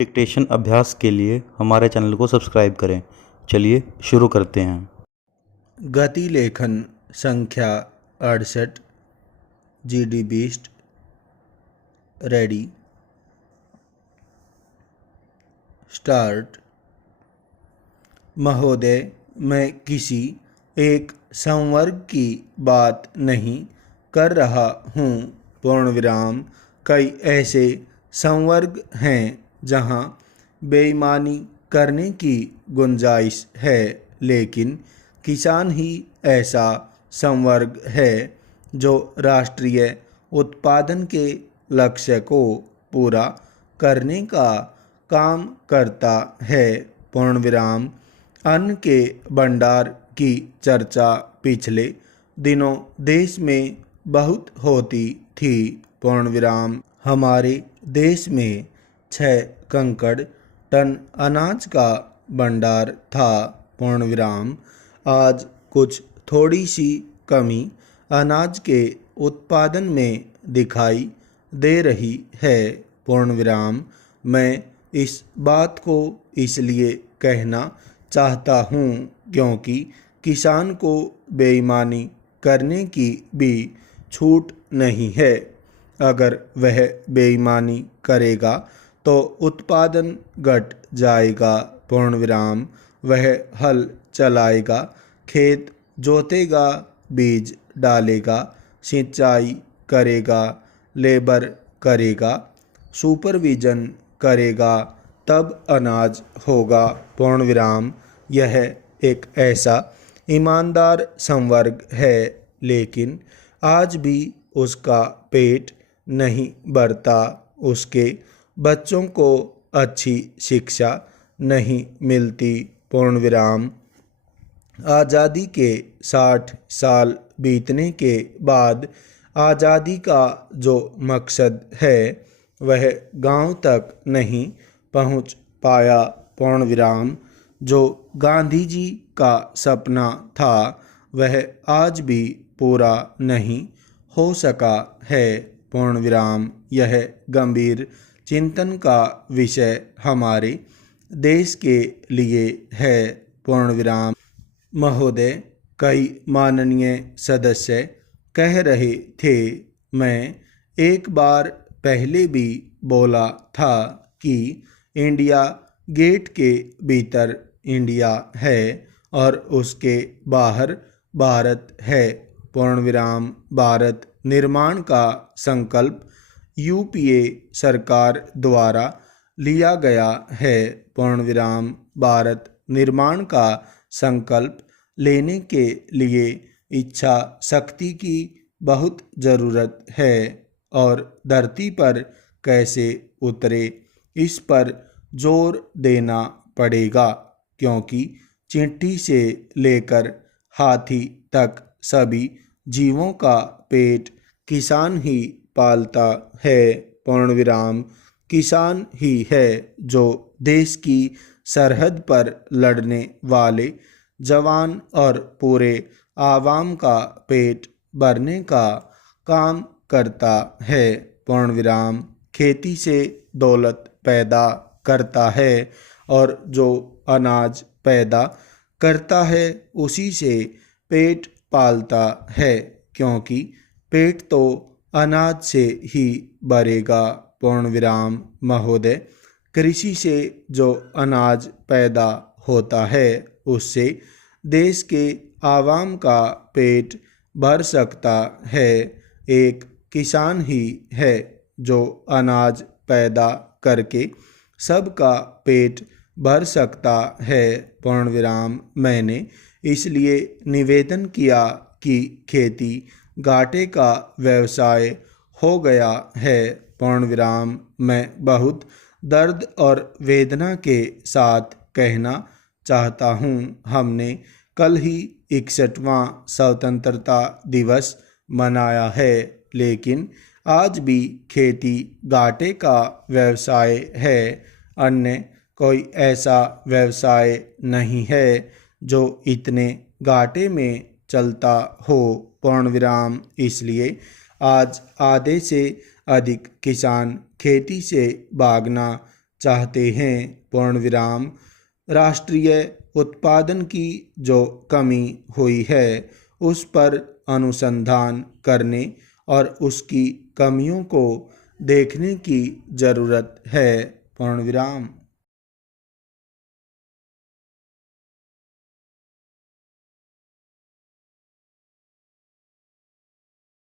Dictation अभ्यास के लिए हमारे चैनल को सब्सक्राइब करें। चलिए शुरू करते हैं। गति लेखन संख्या 68 GD बीस्ट रेडी स्टार्ट। महोदय, मैं किसी एक संवर्ग की बात नहीं कर रहा हूँ। पूर्ण विराम। कई ऐसे संवर्ग हैं जहाँ बेईमानी करने की गुंजाइश है, लेकिन किसान ही ऐसा संवर्ग है जो राष्ट्रीय उत्पादन के लक्ष्य को पूरा करने का काम करता है। पूर्ण विराम। अन्न के भंडार की चर्चा पिछले दिनों देश में बहुत होती थी। पूर्ण विराम। हमारे देश में 6 कंकड़ टन अनाज का भंडार था। पूर्ण विराम। आज कुछ थोड़ी सी कमी अनाज के उत्पादन में दिखाई दे रही है। पूर्ण विराम। मैं इस बात को इसलिए कहना चाहता हूँ क्योंकि किसान को बेईमानी करने की भी छूट नहीं है। अगर वह बेईमानी करेगा तो उत्पादन घट जाएगा। पूर्ण विराम। वह हल चलाएगा, खेत जोतेगा, बीज डालेगा, सिंचाई करेगा, लेबर करेगा, सुपरविजन करेगा, तब अनाज होगा। पूर्ण विराम। यह एक ऐसा ईमानदार संवर्ग है, लेकिन आज भी उसका पेट नहीं भरता। उसके बच्चों को अच्छी शिक्षा नहीं मिलती। पूर्ण विराम। आज़ादी के 60 साल बीतने के बाद आज़ादी का जो मकसद है वह गांव तक नहीं पहुंच पाया। पूर्ण विराम। जो गांधी जी का सपना था वह आज भी पूरा नहीं हो सका है। पूर्ण विराम। यह गंभीर चिंतन का विषय हमारे देश के लिए है। पूर्ण विराम। महोदय, कई माननीय सदस्य कह रहे थे, मैं एक बार पहले भी बोला था कि इंडिया गेट के भीतर इंडिया है और उसके बाहर भारत है। पूर्ण विराम। भारत निर्माण का संकल्प यूपीए सरकार द्वारा लिया गया है। पूर्ण विराम। भारत निर्माण का संकल्प लेने के लिए इच्छा शक्ति की बहुत ज़रूरत है और धरती पर कैसे उतरे इस पर जोर देना पड़ेगा, क्योंकि चींटी से लेकर हाथी तक सभी जीवों का पेट किसान ही पालता है। पूर्ण विराम। किसान ही है जो देश की सरहद पर लड़ने वाले जवान और पूरे आवाम का पेट भरने का काम करता है। पूर्ण विराम। खेती से दौलत पैदा करता है और जो अनाज पैदा करता है उसी से पेट पालता है, क्योंकि पेट तो अनाज से ही भरेगा। पूर्ण विराम। महोदय, कृषि से जो अनाज पैदा होता है उससे देश के आवाम का पेट भर सकता है। एक किसान ही है जो अनाज पैदा करके सबका पेट भर सकता है। पूर्ण विराम। मैंने इसलिए निवेदन किया कि खेती घाटे का व्यवसाय हो गया है। पूर्ण विराम। मैं बहुत दर्द और वेदना के साथ कहना चाहता हूँ, हमने कल ही 61वां स्वतंत्रता दिवस मनाया है, लेकिन आज भी खेती घाटे का व्यवसाय है। अन्य कोई ऐसा व्यवसाय नहीं है जो इतने घाटे में चलता हो। पूर्ण विराम। इसलिए आज आधे से अधिक किसान खेती से भागना चाहते हैं पूर्ण विराम राष्ट्रीय उत्पादन की जो कमी हुई है उस पर अनुसंधान करने और उसकी कमियों को देखने की ज़रूरत है पूर्ण विराम।